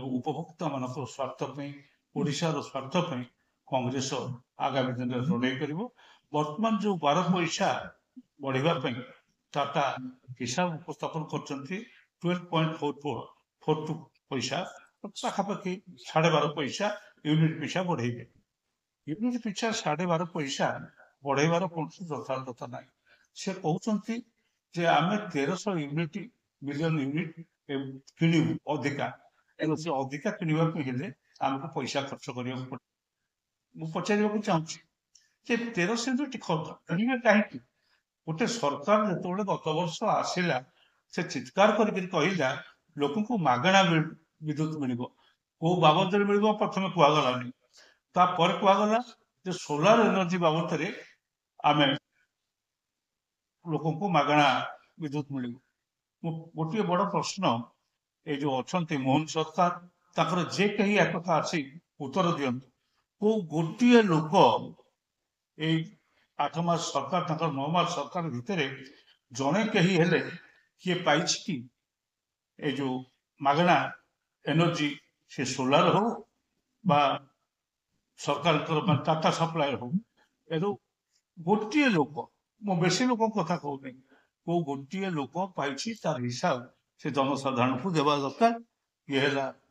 उपभोक्ता मान स्वार्थ ओडिशार स्वार्थ कांग्रेस आगामी दिन में लड़ाई कर बर्तमान जो 12 पैसा बढ़ाई टाटा हिसाब उपस्थापन कर 12.42 पैसा पाखापाखि 12.5 पैसा यूनिट पिछा बढ़ेबे। यूनिट पिछा 12.5 पैसा बढ़ाइबार कौन यथार्थता ना से कहते जे आम 1300 यूनिट मिलियन यूनिट किणु अधिका से अधिका किणवाक आमको पैसा खर्च करने मुझे पचार चाहूँगी 1300 यूनिट किणवे कहीं गोटे सरकार जो गत वर्ष आसला से चित्कार करला लोक को मागणा विद्युत मिल कौ बाबद मिल प्रथम कहगलानी तापर कहगला जे सोलार एनर्जी बाबद आम लोक को मागणा विद्युत मिल गोटे बड़ प्रश्न ये जो अच्छा मोहन सरकार ताकर जे कहीं एक कथा आसी उत्तर दियंतु को गोटे लोक ये 8 मास सरकार 9 मास सरकार भितर जड़े कहीं हेले किए पाई कि ये जो मागणा एनर्जी से सोलार हो बा सरकार टाटा सप्लायर हो ए गोटे लोक मो बेसी लोक कथा कहूनी को गोटे लोक पाई तार हिसाब से जनसाधारण को देवा दरकार ये है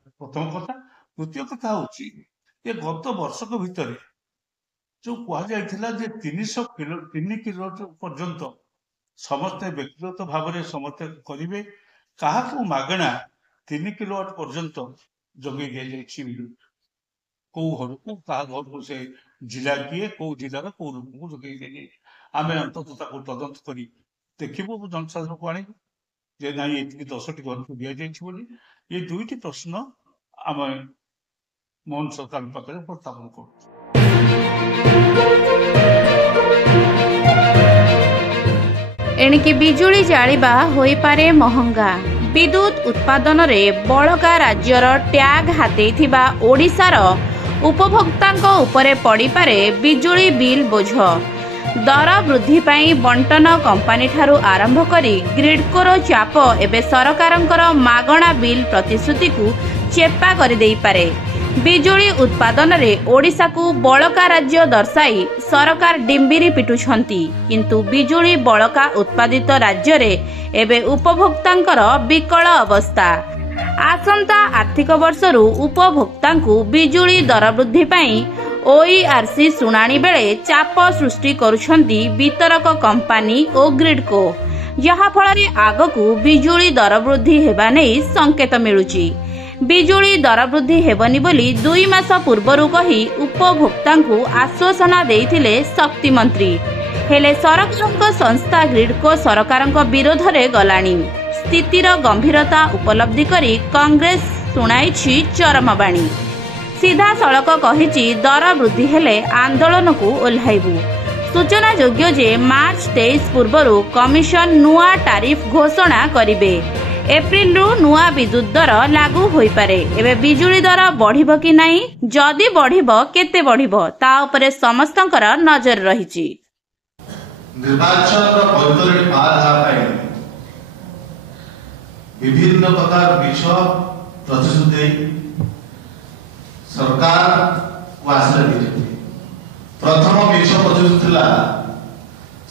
प्रथम कथा। द्वितीय कथा हूँ ये गत वर्षक भितर जो कहुला 3 किलो पर्यंत समस्ते व्यक्तिगत भाव में समस्ते करेंगे क्या मागणा 3 किलोवाट पर्यंत जगे दि कौ घर को क्या घर को से जिला किए कौ जिलार कौ लोक को जगे दी आम अंततः तदंत कर देखू जनसाधारण को आने जे ना ये 10टी घर को दि जाए ये दुईटी प्रश्न आम मोहन सरकार पाखे उपस्थापन कर एणिकी बिजुली जालिबा होई पारे महंगा। विद्युत उत्पादन रे बड़का राज्यर ट्याग हातेइथिबा ओडिशार उपभोक्तांक उपरे पड़ी पारे बिजुली बिल बोझ। दर वृद्धि पाई बंटन कंपानी ठारू आरंभ करी ग्रिडकोर चाप एबे सरकारंकर मागणा बिल प्रतिश्रुति को चेपा कर देई पारे। बिजुली उत्पादन रे ओडिशा को बड़का राज्य दर्शाई सरकार डिम्बिरी पिटुछंती किंतु बिजुली बड़का उत्पादित राज्य रे एबे उपभोक्तांकर विकल अवस्था। आसंता आर्थिक वर्षरू उपभोक्तांकु बिजुली दर वृद्धि पाई ओईआरसी शुणाणी बेले चाप सृष्टि करुछंती वितरक कंपानी और ग्रिडको जहा फल आगकू बिजुली दर वृद्धि हेबा नै संकेत मिलुची। बिजुली दर वृद्धि हेबनी बोली 2 मास पूर्वरु कही उपभोक्तांकु आश्वासना देइथिले शक्ति मंत्री हेले सरकारक संस्था ग्रिडको सरकारक विरोध रे गलानी। स्थितिर गंभीरता उपलब्धि करी कांग्रेस सुनाइछि चरमबाणी। सीधा सड़क कहिछि दर वृद्धि हेले आंदोलन को ओल्हाइबु। सूचना योग्य जे मार्च 23 पूर्वरु कमिशन नुआ टारिफ घोषणा करिवे। एप्रिल रु नुआ विद्युत दर लागू होई पारे। एबे बिजुली दर बढ़िबो कि नाही जदि बढ़िबो केते बढ़िबो ता उपरे समस्तंकर नजर रहिछि। निर्वाचन पद्धति पार हापाई विभिन्न प्रकार विष प्रतिश्रुति सरकार को आश्रय दी। प्रथम विष प्रतिश्रुति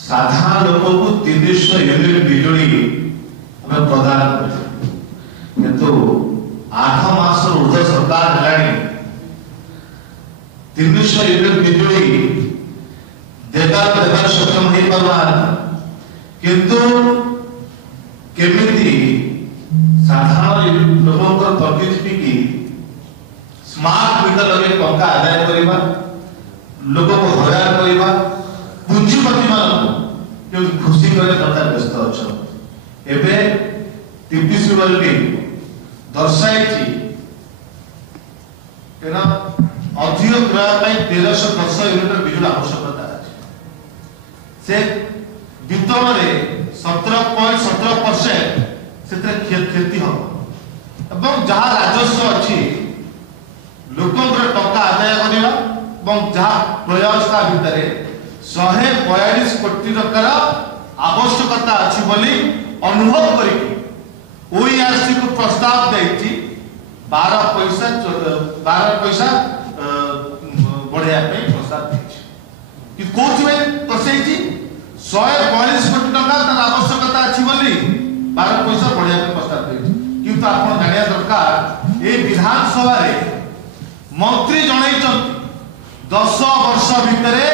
साधारण लोक को 300 यूनिट बिजुली प्रदान किंतु 8 मास ऊर्ध्व सरकार है 300 यूनिट बिजुली देवार सक्षम हो पारा किंतु केमिति साधारण लोक 30 की स्मार्ट मीटर लगे टंका आदाय करवा लोक को हरान करवा पुंजीपति मान खुशी करे सरकार व्यस्त अच्छा एबे टीपीसी वाली दर्शाई केना अधिक क्रय पाई 1310 यूनिट बिजुली आवश्यकता अछि से वितरण रे 17.17% सेते क्षति हो एवं जहां राजस्व अछि लोकंकर टंका आदाय करबा एवं जहां प्रयासता भितरे 142 कोटी टकार आवश्यकता अछि बोली अनुभव करी ओईआरसी को प्रस्ताव देती 12 पैसा बढ़िया प्रस्ताव देछि कि कोथमे पसेछि 142 कोटी टका तर आवश्यकता अछि बोली 12 पैसा बढ़िया प्रस्ताव देछि किंतु आपण जानिया दरकार ए विधानसभा रे मंत्री जणैछन 10 वर्ष भितरे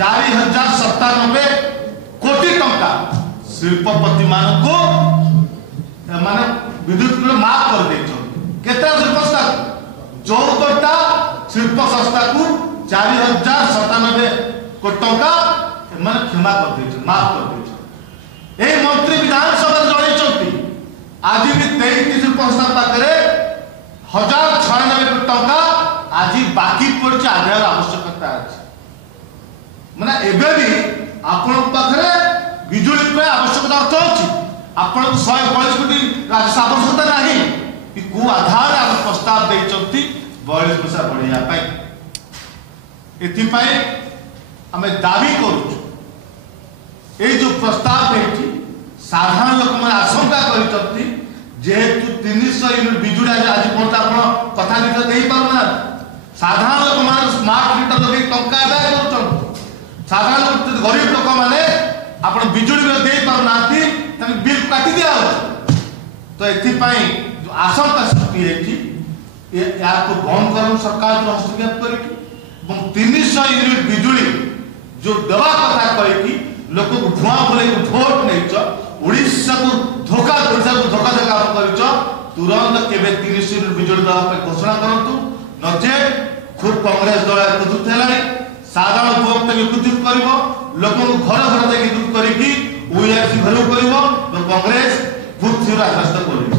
4097 कोटी टंका शिल्पपति मानको माने विद्युत को माफ कर देछन केता शिल्प संस्था 14टा शिल्प संस्था को 4097 कोटी टंका माने क्षमा कर देछन माफ कर देछन ए मंत्री विधानसभा जणैछन आज भी 23 शिल्प संस्था पाखरे 1096 कोटी टंका आज बाकी पड़छ आधार आवश्यकता अछि माने एबे भी आपण पाखरे बिजुली पे आवश्यकता अर्थ अछि आपण 142 कोटी राजस्व आवश्यकता नाही कि को आधार आप प्रस्ताव दैचंती 42 पैसा बढ़िया पाई एथि पाई हमें दाबी करू ए जो प्रस्ताव दैछि साधारण लोक मन आशंका करितंती जेहेतु 300 यूनिट बिजुली आज पड़ता आपण कथा लिख देई पारुना साधारण लोक मन स्मार्ट मीटर लगे टंका आदाय करछन साधारण लोक गरीब लोक माने आपण बिजुली बिल देई पारुनांती तने बिल काटी दिया तो एथि पाई जो आशंका सृष्टि हेछि या को बंद करन सरकार जो हस्तक्षेप करिकी এবং 300 यूनिट बिजुली जो दवा कथा कहिकी लोक को धुआं बोले भोट नैच ओडिशा को धोखा दे काम करिच तुरंत केबे 300 यूनिट बिजुली दवा पे घोषणा करंतु नचे खूब कांग्रेस दल एकत्रित हेलानी साधारण उपभोक्ता एकत्रित करिवो लोक को घर घर एकत्रित करिकी ओएससी घरु करिवो कांग्रेस खूब शीघ्र रास्ता करिवो